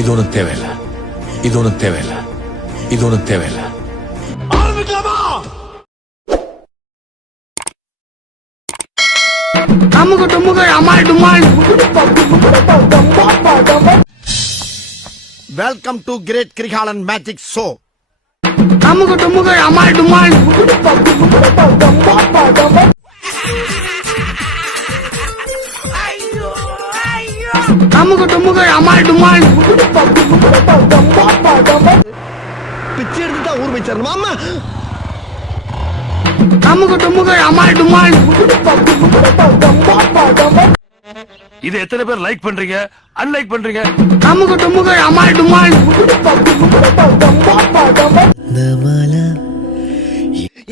இது ஒண்ணும் தேவையில்ல, இது ஒண்ணும் தேவையில்ல, இது ஒண்ணும் தேவையில்ல. ஆரம்பிக்கலாமா? அமுக டுமுக அமால் டுமால். Welcome to great Krikalan magic show. அமுக டுமுக அமால் டுமால். அமுக டுமுக அமால் டுமால். பிச்சை எடுத்துட்டா ஊர் வச்சிடணும் மாமா. அமுக டுமுக அமால் டுமால். இது எத்தனை பேர் லைக் பண்றீங்க, அன்லைக் பண்றீங்க? அமுக டுமுக அமால் டுமால்.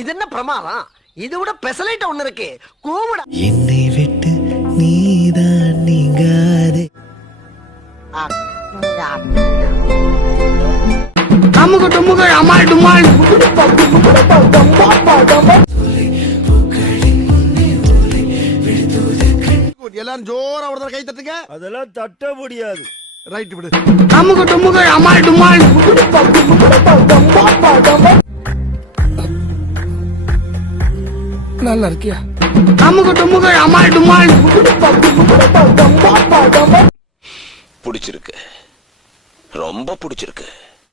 இது என்ன பிரமாதம்? இது விட பெசலைட் ஒண்ணு இருக்கு. கூவிட என்னை விட்டு நீதான் நீங்காதே. அமுக டுமுக அமால் டுமால். எல்லாரும் ஜோரா ஒரு கை தட்டுங்க. அதெல்லாம் தட்ட முடியாது. ரைட் விடு. அமுக டுமுக அமால் டுமால். நல்லா இருக்கியா? அமுக டுமுக அமால் டுமால். பிடிச்சிருக்கு, ரொம்ப பிடிச்சிருக்கு.